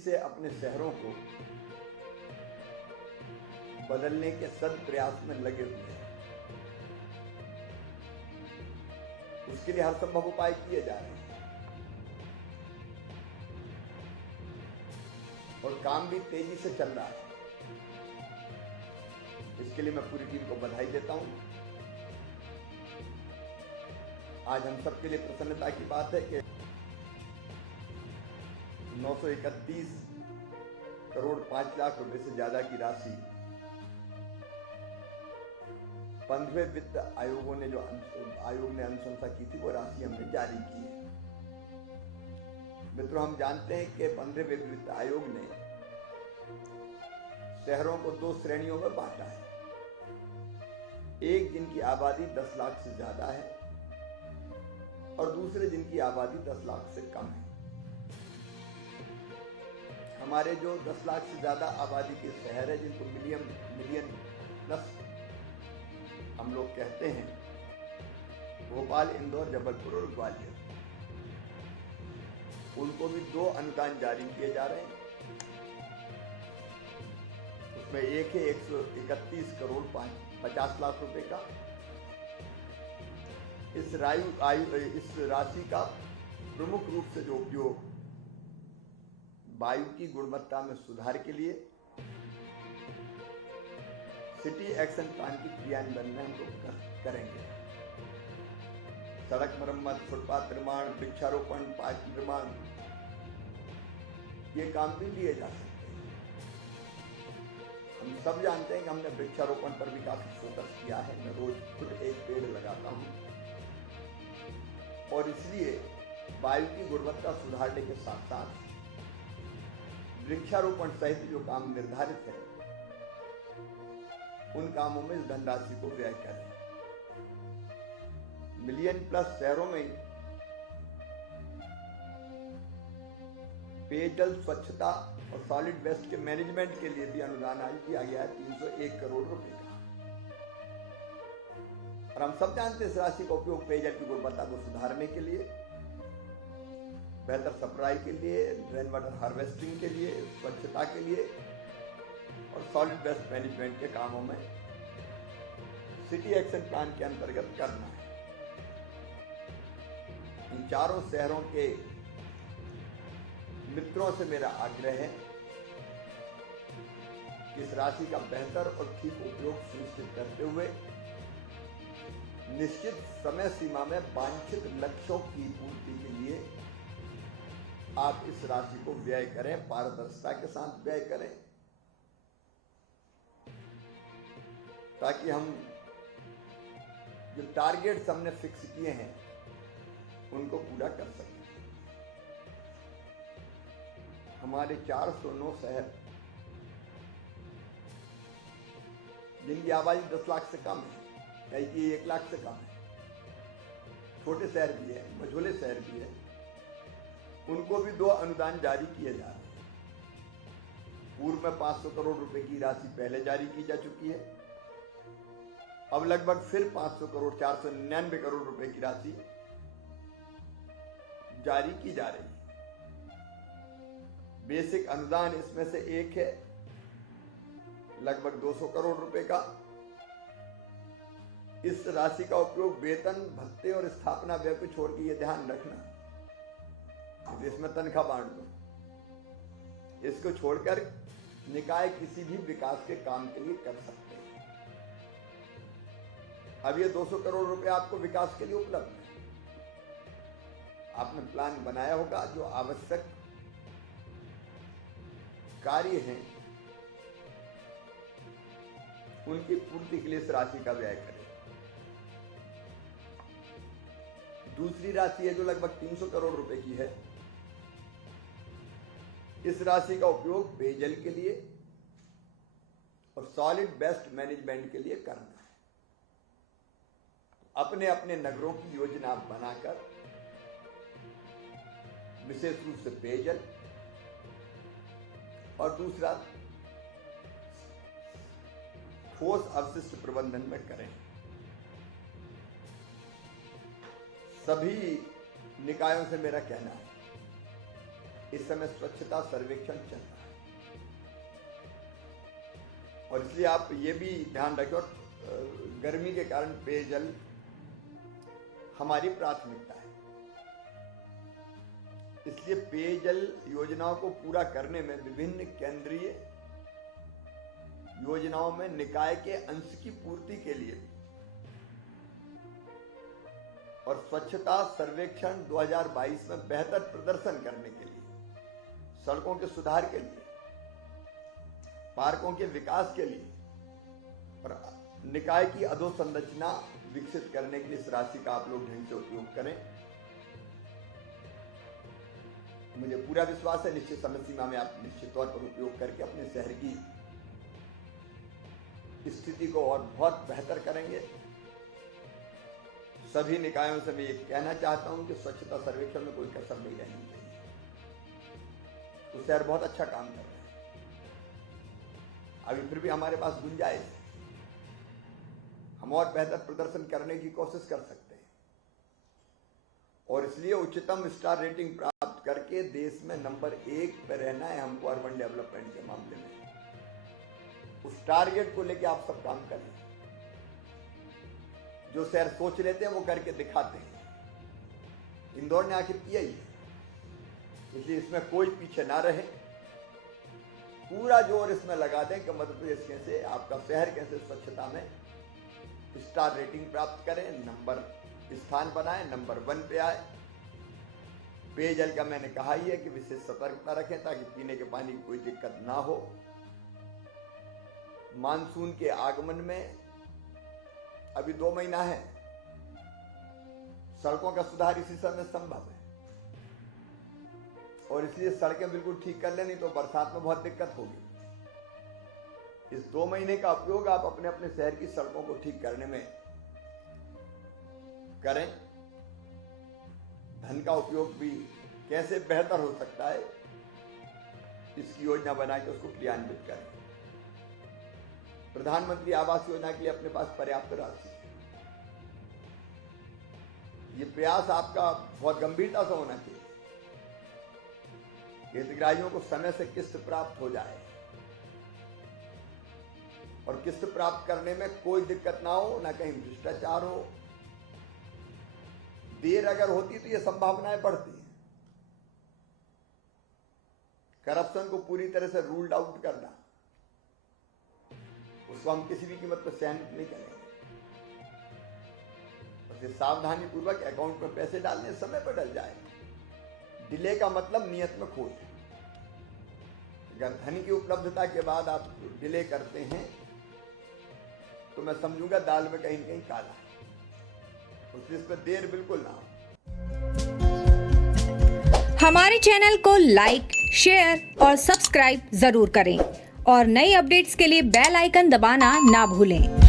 से अपने शहरों को बदलने के सद प्रयास में लगे हुए हैं। उसके लिए हर संभव उपाय किए जा रहे हैं और काम भी तेजी से चल रहा है। इसके लिए मैं पूरी टीम को बधाई देता हूं। आज हम सबके लिए प्रसन्नता की बात है कि 931 करोड़ 5 लाख रुपए से ज्यादा की राशि 15वें वित्त आयोगों ने आयोग ने अनुशंसा की थी, वो राशि हमने जारी की है। मित्रों, हम जानते हैं कि 15वें वित्त आयोग ने शहरों को 2 श्रेणियों में बांटा है। एक जिनकी आबादी 10 लाख से ज्यादा है और दूसरे जिनकी आबादी 10 लाख से कम है। हमारे जो 10 लाख से ज्यादा आबादी के शहर है, जिनको मिलियन प्लस हम लोग कहते हैं, भोपाल, इंदौर, जबलपुर और ग्वालियर, उनको भी 2 अनुदान जारी किए जा रहे हैं। उसमें एक है 131 करोड़ 50 लाख रुपए का। इस राशि का प्रमुख रूप से जो उपयोग वायु की गुणवत्ता में सुधार के लिए सिटी एक्शन प्लान की क्रियान्वयन में हम लोग करेंगे। सड़क मरम्मत, फुटपाथ निर्माण, वृक्षारोपण, पार्क निर्माण, ये काम भी लिए जा सकते हैं। हम सब जानते हैं कि हमने वृक्षारोपण पर भी काफी फोकस किया है। मैं रोज खुद एक पेड़ लगाता हूं और इसलिए वायु की गुणवत्ता सुधारने के साथ साथ वृक्षारोपण सहित जो काम निर्धारित है, उन कामों में इस धनराशि को व्यय करें। मिलियन प्लस शहरों में पेयजल स्वच्छता और सॉलिड वेस्ट के मैनेजमेंट के लिए भी अनुदान आज दिया गया है 301 करोड़ रुपए का। और हम सब जानते हैं इस राशि का उपयोग पेयजल की गुणवत्ता को सुधारने के लिए, बेहतर सप्लाई के लिए, रेन वाटर हार्वेस्टिंग के लिए, स्वच्छता के लिए और सॉलिड वेस्ट मैनेजमेंट के कामों में सिटी एक्शन प्लान के अंतर्गत करना है। इन चारों शहरों के मित्रों से मेरा आग्रह है कि इस राशि का बेहतर और ठीक उपयोग सुनिश्चित करते हुए निश्चित समय सीमा में वांछित लक्ष्यों की पूर्ति के लिए आप इस राशि को व्यय करें, पारदर्शिता के साथ व्यय करें, ताकि हम जो टारगेट्स हमने फिक्स किए हैं उनको पूरा कर सकें। हमारे 409 शहर जिनकी आबादी 10 लाख से कम है, कई की 1 लाख से कम है, छोटे शहर भी है, मझोले शहर भी है, उनको भी 2 अनुदान जारी किए जा रहे हैं। पूर्व में 500 करोड़ रुपए की राशि पहले जारी की जा चुकी है। अब लगभग फिर 500 करोड़ 499 करोड़ रुपए की राशि जारी की जा रही है। बेसिक अनुदान इसमें से एक है लगभग 200 करोड़ रुपए का। इस राशि का उपयोग वेतन, भत्ते और स्थापना व्यय को छोड़ के ये ध्यान रखना, इसमें तनख्वाह बांट दो, इसको छोड़कर निकाय किसी भी विकास के काम के लिए कर सकते हैं। अब ये 200 करोड़ रुपए आपको विकास के लिए उपलब्ध है। आपने प्लान बनाया होगा, जो आवश्यक कार्य हैं उनकी पूर्ति के लिए इस राशि का व्यय करें। दूसरी राशि है जो लगभग 300 करोड़ रुपए की है। इस राशि का उपयोग पेयजल के लिए और सॉलिड वेस्ट मैनेजमेंट के लिए करना है। अपने अपने नगरों की योजना बनाकर विशेष रूप से पेयजल और दूसरा ठोस अपशिष्ट प्रबंधन में करें। सभी निकायों से मेरा कहना है इस समय स्वच्छता सर्वेक्षण चल रहा है और इसलिए आप ये भी ध्यान रखें, और गर्मी के कारण पेयजल हमारी प्राथमिकता है, इसलिए पेयजल योजनाओं को पूरा करने में विभिन्न केंद्रीय योजनाओं में निकाय के अंश की पूर्ति के लिए और स्वच्छता सर्वेक्षण 2022 में बेहतर प्रदर्शन करने के लिए, सड़कों के सुधार के लिए, पार्कों के विकास के लिए और निकाय की अधोसंरचना विकसित करने के लिए इस राशि का आप लोग ढंग से उपयोग करें। मुझे पूरा विश्वास है निश्चित समय सीमा में आप निश्चित तौर पर उपयोग करके अपने शहर की स्थिति को और बहुत बेहतर करेंगे। सभी निकायों से मैं ये कहना चाहता हूं कि स्वच्छता सर्वेक्षण में कोई कसर नहीं रहनी चाहिए। तो शहर बहुत अच्छा काम कर रहे हैं, अभी फिर भी हमारे पास गुंजाइश है, हम और बेहतर प्रदर्शन करने की कोशिश कर सकते हैं और इसलिए उच्चतम स्टार रेटिंग प्राप्त करके देश में नंबर 1 पर रहना है हमको अर्बन डेवलपमेंट के मामले में। उस टारगेट को लेकर आप सब काम करें। जो शहर सोच लेते हैं वो करके दिखाते हैं। इंदौर ने आखिर किया ही है, इसलिए इसमें कोई पीछे ना रहे, पूरा जोर इसमें लगा दें कि मध्य प्रदेश कैसे, आपका शहर कैसे स्वच्छता में स्टार रेटिंग प्राप्त करें, नंबर स्थान बनाए, नंबर 1 पे आए। पेयजल का मैंने कहा ही है कि विशेष सतर्कता रखें ताकि पीने के पानी की कोई दिक्कत ना हो। मानसून के आगमन में अभी 2 महीना है, सड़कों का सुधार इसी समय संभव है और इसलिए सड़कें बिल्कुल ठीक कर लें, नहीं तो बरसात में बहुत दिक्कत होगी। इस 2 महीने का उपयोग आप अपने अपने शहर की सड़कों को ठीक करने में करें। धन का उपयोग भी कैसे बेहतर हो सकता है, इसकी योजना बना के उसको क्रियान्वित करें। प्रधानमंत्री आवास योजना के लिए अपने पास पर्याप्त राशि है। ये प्रयास आपका बहुत गंभीरता से होना चाहिए। हितग्राहियों को समय से किस्त प्राप्त हो जाए और किस्त प्राप्त करने में कोई दिक्कत ना हो, ना कहीं भ्रष्टाचार हो। देर अगर होती तो ये संभावनाएं बढ़ती हैं। करप्शन को पूरी तरह से रूल्ड आउट करना, उसको हम किसी भी कीमत पर सहन नहीं करेंगे। बस सावधानी पूर्वक अकाउंट में पैसे डालने, समय पर डल जाए। डिले का मतलब नियत में खोट। अगर धन की उपलब्धता के बाद आप डिले करते हैं तो मैं समझूंगा दाल में कहीं कहीं काला है, उसलिए इस पर देर बिल्कुल ना हो। हमारे चैनल को लाइक, शेयर और सब्सक्राइब जरूर करें और नई अपडेट्स के लिए बेल आइकन दबाना ना भूलें।